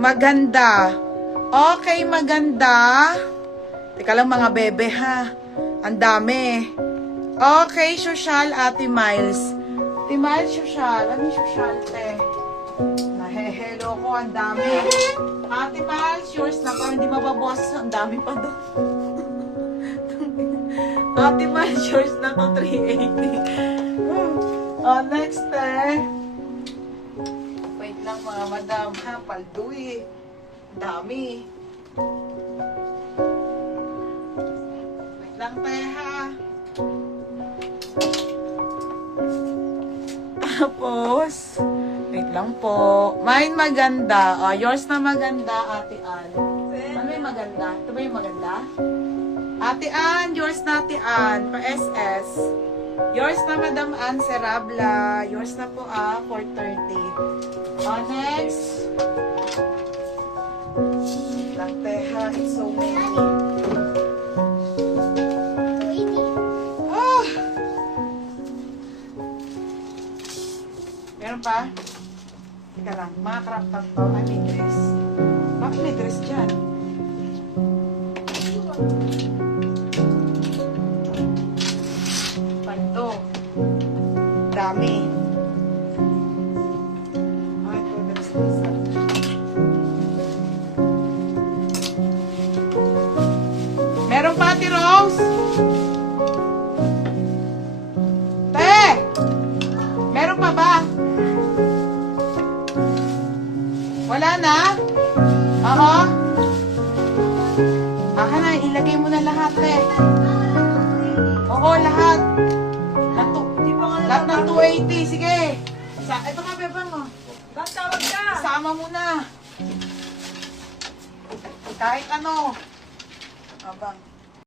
Maganda. Okay, maganda. Teka lang mga bebe ha. Ang dami. Okay, social, Ate Miles. Ate Miles, social. Ano yung social, te? Nahehelo ko, ang dami. Ate Miles, yours na pa. Hindi mababos. Ang dami pa doon. Ate Miles, yours na to. 380. Next, te. Wait lang mga madam ha. Palduy. Ang dami. Wait lang, te ha. Tapos, wait lang po. Mine maganda. Yours na maganda, Ate Ann. Ano yung maganda? Ito ba yung maganda? Ate Ann, yours na, Ate Ann. Pa-SS. Yours na, Madam Ann Serabla. Yours na po, 430. Next. Wait lang, teha. It's so many. Meron pa? Teka lang, mga crop top pa. May dress. Bakit may dress dyan? Panto. Dami. Ay, ito, dress. Meron pa, Ate Rose? Te! Meron pa ba? Wala na? Oo. Na, ilagay mo na lahat, eh. Oo, lahat. Lahat ng 280, sige. Ito ka, beba mo. Tawag ka! Isama mo na. Kahit ano. Abang.